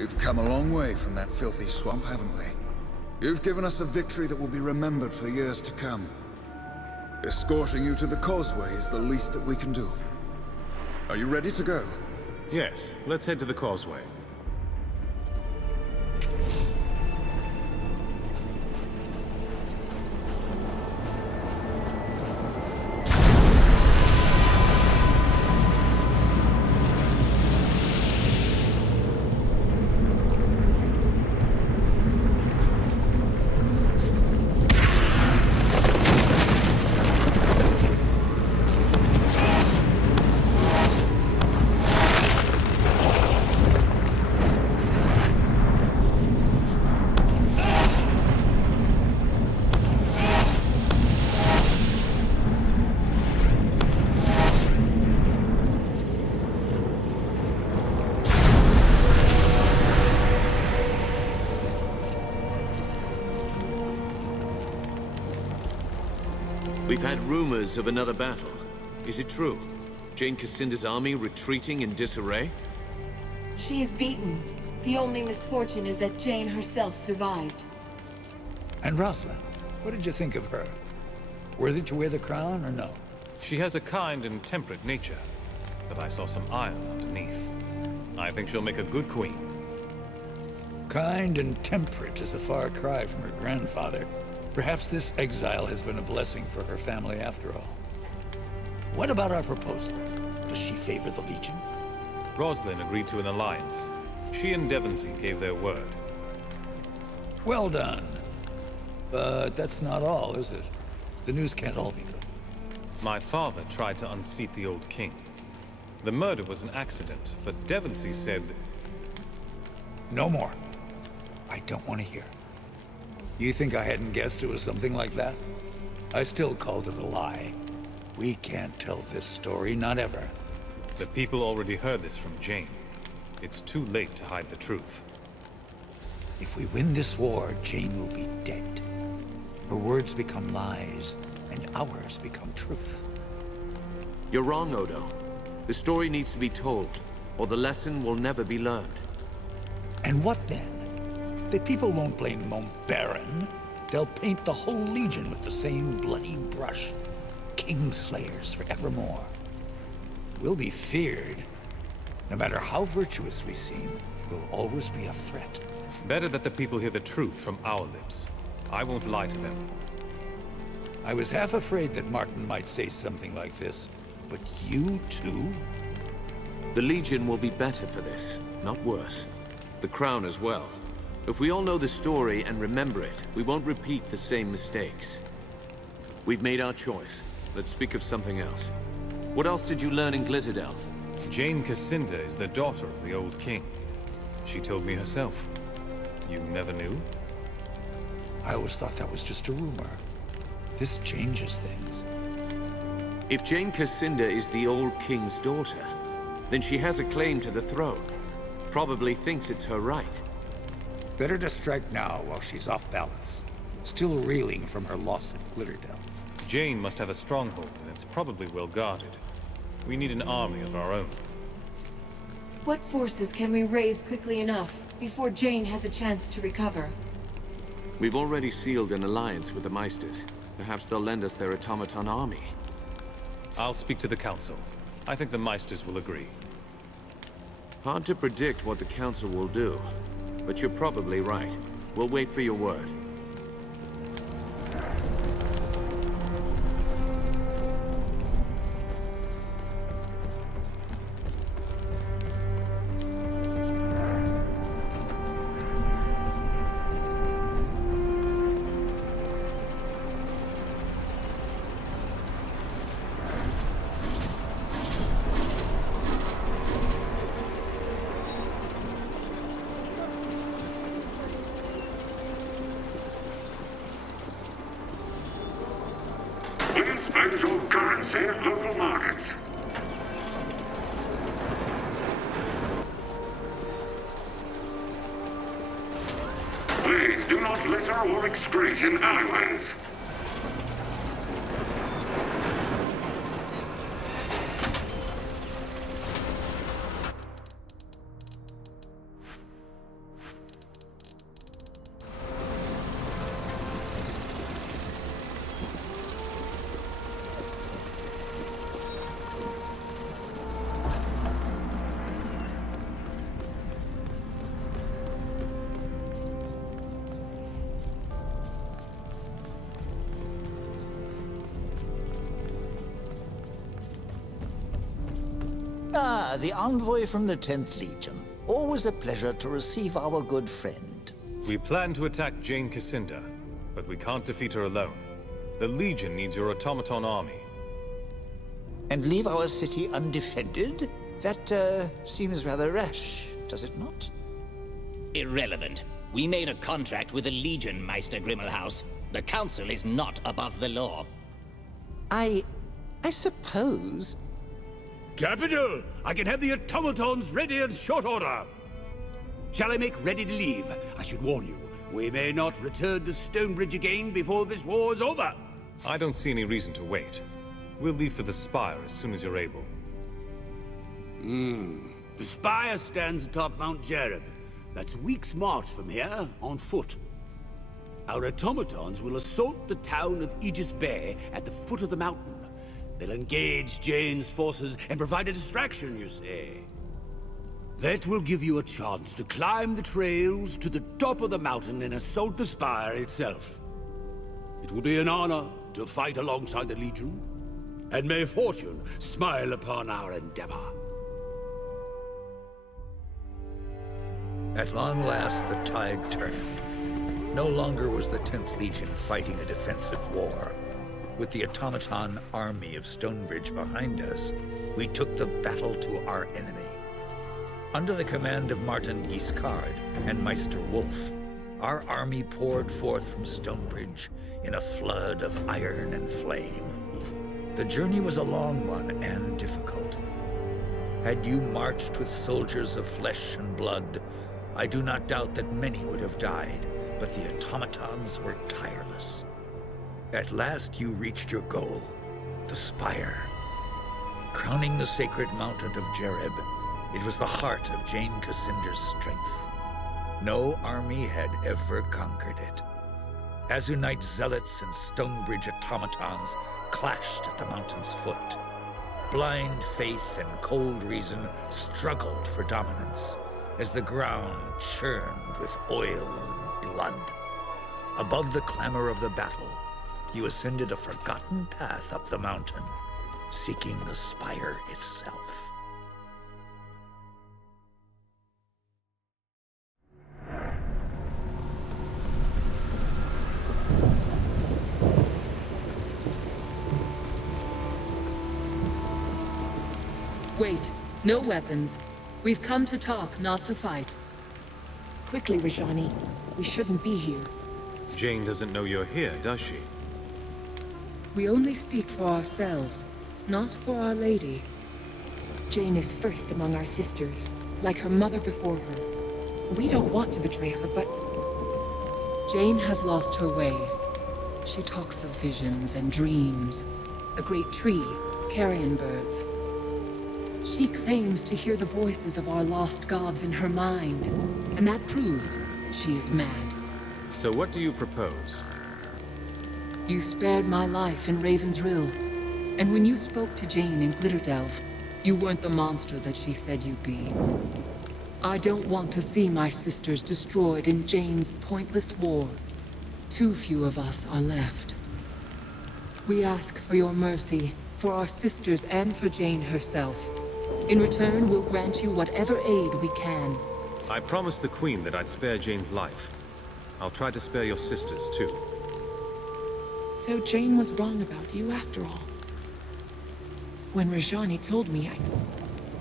We've come a long way from that filthy swamp, haven't we? You've given us a victory that will be remembered for years to come. Escorting you to the causeway is the least that we can do. Are you ready to go? Yes, let's head to the causeway. We've had rumors of another battle. Is it true? Jane Cassinda's army retreating in disarray? She is beaten. The only misfortune is that Jane herself survived. And Rosalind, what did you think of her? Worthy to wear the crown or no? She has a kind and temperate nature, but I saw some iron underneath. I think she'll make a good queen. Kind and temperate is a far cry from her grandfather. Perhaps this exile has been a blessing for her family after all. What about our proposal? Does she favor the Legion? Rosalind agreed to an alliance. She and Devonsey gave their word. Well done. But that's not all, is it? The news can't all be good. My father tried to unseat the old king. The murder was an accident, but Devonsey said that... No more. I don't want to hear. You think I hadn't guessed it was something like that? I still called it a lie. We can't tell this story, not ever. The people already heard this from Jane. It's too late to hide the truth. If we win this war, Jane will be dead. Her words become lies, and ours become truth. You're wrong, Odo. The story needs to be told, or the lesson will never be learned. And what then? The people won't blame Montbaron. They'll paint the whole Legion with the same bloody brush. Kingslayers forevermore. We'll be feared. No matter how virtuous we seem, we'll always be a threat. Better that the people hear the truth from our lips. I won't lie to them. I was half afraid that Martin might say something like this, but you too? The Legion will be better for this, not worse. The Crown as well. If we all know the story and remember it, we won't repeat the same mistakes. We've made our choice. Let's speak of something else. What else did you learn in Glitterdelf? Jane Cassinda is the daughter of the old king. She told me herself. You never knew? I always thought that was just a rumor. This changes things. If Jane Cassinda is the old king's daughter, then she has a claim to the throne. Probably thinks it's her right. Better to strike now while she's off balance. Still reeling from her loss at Glitterdelf. Jane must have a stronghold, and it's probably well guarded. We need an army of our own. What forces can we raise quickly enough before Jane has a chance to recover? We've already sealed an alliance with the Meisters. Perhaps they'll lend us their automaton army. I'll speak to the Council. I think the Meisters will agree. Hard to predict what the Council will do. But you're probably right. We'll wait for your word. Inspect your currency at local markets. Please do not litter or excrete in alleyways. Ah, the envoy from the 10th Legion. Always a pleasure to receive our good friend. We plan to attack Jane Cassinda, but we can't defeat her alone. The Legion needs your automaton army. And leave our city undefended? That, seems rather rash, does it not? Irrelevant. We made a contract with the Legion, Meister Grimmelhaus. The Council is not above the law. I suppose... Capital! I can have the automatons ready in short order. Shall I make ready to leave? I should warn you, we may not return to Stonebridge again before this war is over. I don't see any reason to wait. We'll leave for the Spire as soon as you're able. The Spire stands atop Mount Jereb. That's a week's march from here, on foot. Our automatons will assault the town of Aegis Bay at the foot of the mountain. They'll engage Jane's forces and provide a distraction, you see. That will give you a chance to climb the trails to the top of the mountain and assault the Spire itself. It will be an honor to fight alongside the Legion, and may fortune smile upon our endeavor. At long last, the tide turned. No longer was the 10th Legion fighting a defensive war. With the automaton army of Stonebridge behind us, we took the battle to our enemy. Under the command of Martin Guiscard and Meister Wolf, our army poured forth from Stonebridge in a flood of iron and flame. The journey was a long one and difficult. Had you marched with soldiers of flesh and blood, I do not doubt that many would have died, but the automatons were tireless. At last you reached your goal, the Spire. Crowning the sacred mountain of Jereb, it was the heart of Jane Cassinder's strength. No army had ever conquered it. Azunite zealots and Stonebridge automatons clashed at the mountain's foot. Blind faith and cold reason struggled for dominance as the ground churned with oil and blood. Above the clamor of the battle, you ascended a forgotten path up the mountain, seeking the Spire itself. Wait, no weapons. We've come to talk, not to fight. Quickly, Rajani. We shouldn't be here. Jane doesn't know you're here, does she? We only speak for ourselves, not for Our Lady. Jane is first among our sisters, like her mother before her. We don't want to betray her, but... Jane has lost her way. She talks of visions and dreams. A great tree, carrion birds. She claims to hear the voices of our lost gods in her mind, and that proves she is mad. So what do you propose? You spared my life in Raven's Rill, and when you spoke to Jane in Glitterdelve, you weren't the monster that she said you'd be. I don't want to see my sisters destroyed in Jane's pointless war. Too few of us are left. We ask for your mercy, for our sisters and for Jane herself. In return, we'll grant you whatever aid we can. I promised the Queen that I'd spare Jane's life. I'll try to spare your sisters, too. So Jane was wrong about you after all. When Rajani told me,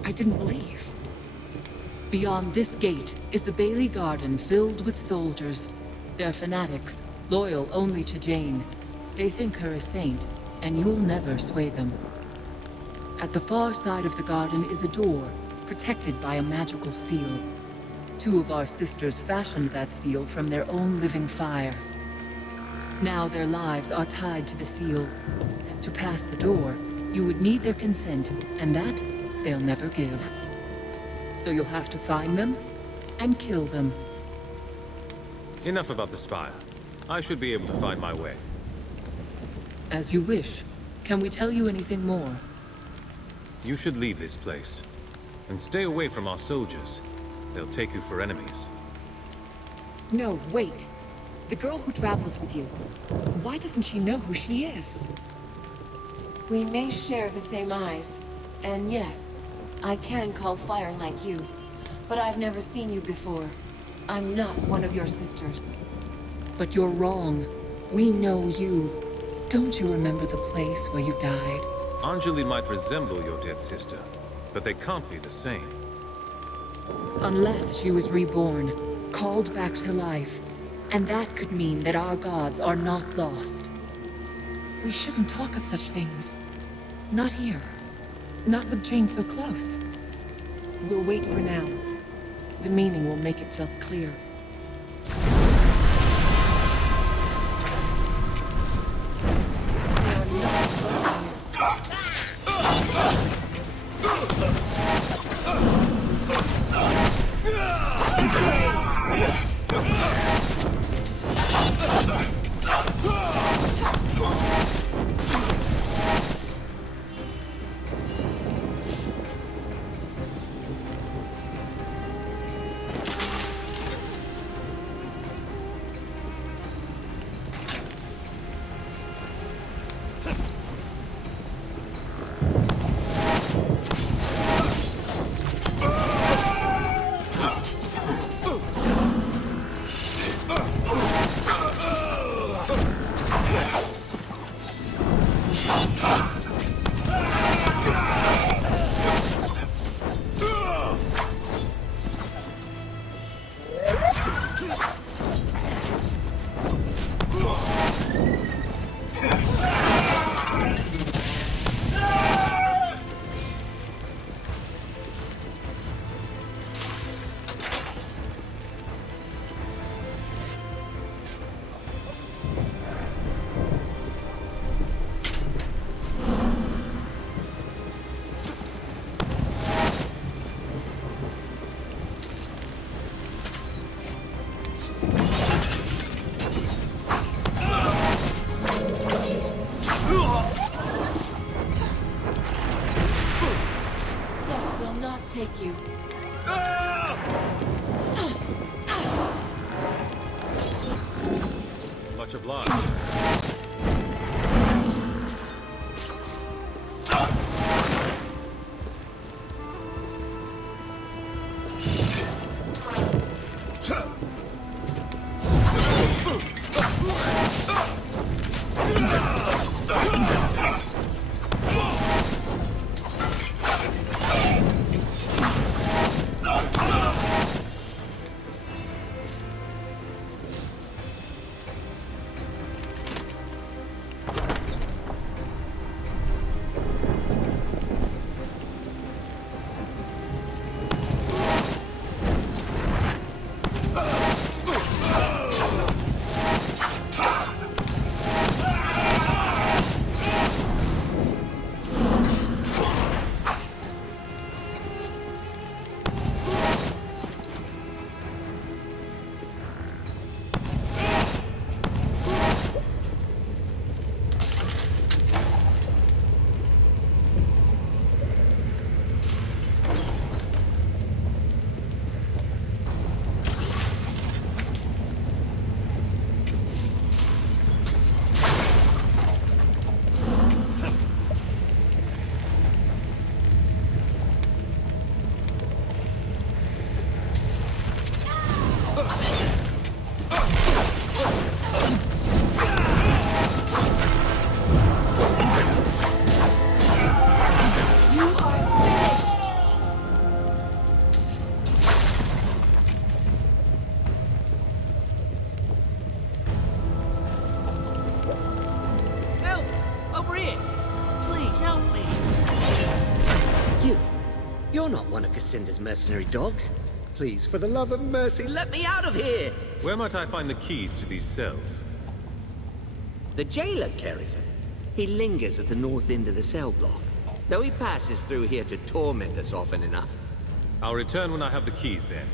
I didn't believe. Beyond this gate is the Bailey Garden filled with soldiers. They're fanatics, loyal only to Jane. They think her a saint, and you'll never sway them. At the far side of the garden is a door, protected by a magical seal. Two of our sisters fashioned that seal from their own living fire. Now their lives are tied to the seal. To pass the door, you would need their consent, and that they'll never give. So you'll have to find them and kill them. Enough about the Spire. I should be able to find my way. As you wish. Can we tell you anything more? You should leave this place. And stay away from our soldiers. They'll take you for enemies. No, wait. The girl who travels with you. Why doesn't she know who she is? We may share the same eyes. And yes, I can call fire like you, but I've never seen you before. I'm not one of your sisters. But you're wrong. We know you. Don't you remember the place where you died? Anjali might resemble your dead sister, but they can't be the same. Unless she was reborn, called back to life. And that could mean that our gods are not lost. We shouldn't talk of such things. Not here. Not with Jane so close. We'll wait for now. The meaning will make itself clear. Take you. Much obliged. You're not one of Cassinda's mercenary dogs. Please, for the love of mercy, let me out of here! Where might I find the keys to these cells? The jailer carries them. He lingers at the north end of the cell block, though he passes through here to torment us often enough. I'll return when I have the keys then.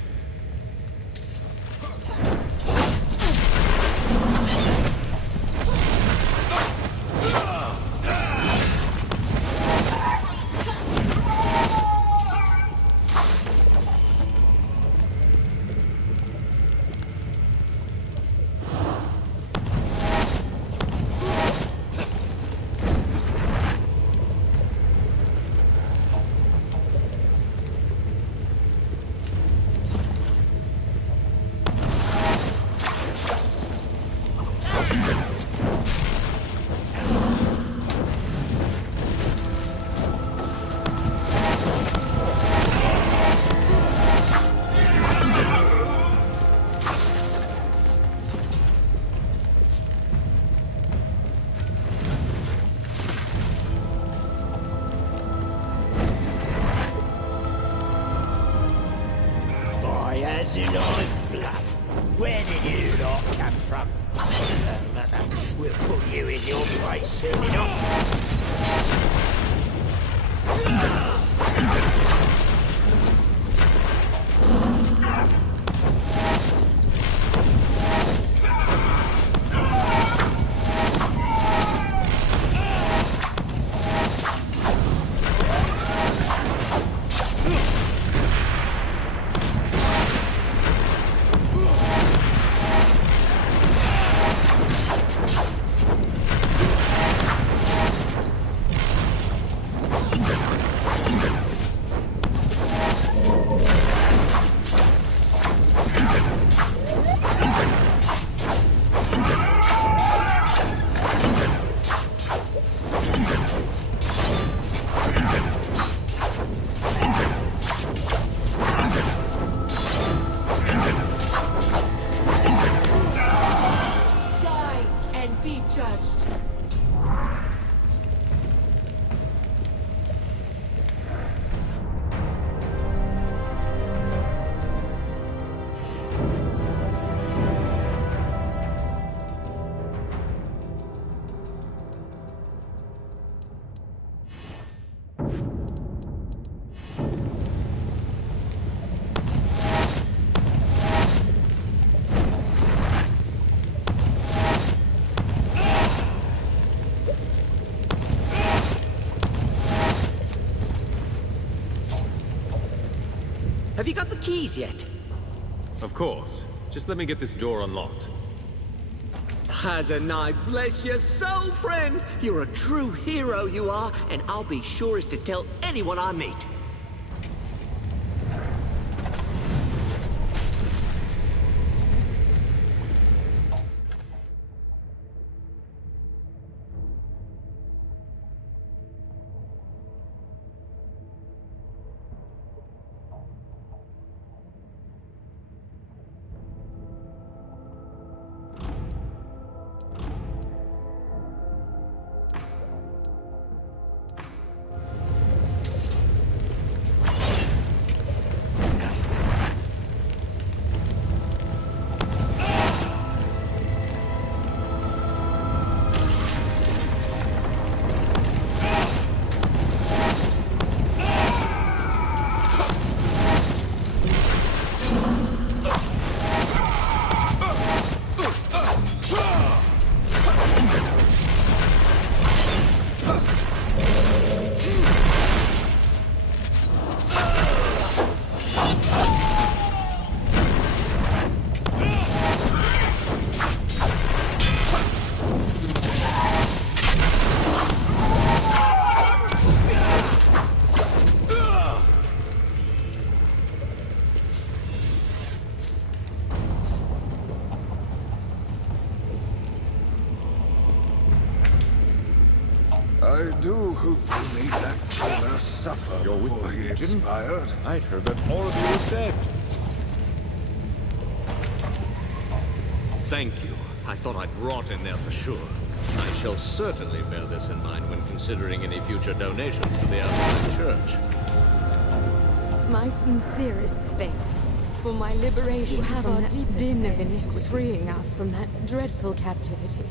Azulon's blood. Where did you lot come from? We'll put you in your place soon enough. Have you got the keys yet? Of course. Just let me get this door unlocked. Hazanai, bless your soul, friend! You're a true hero, you are, and I'll be sure as to tell anyone I meet. I do hope you made that killer suffer before he expired. I'd heard that all of you were dead. Thank you. I thought I'd rot in there for sure. I shall certainly bear this in mind when considering any future donations to the Azulon Church. My sincerest thanks for my liberation from that din of iniquity, freeing us from that dreadful captivity.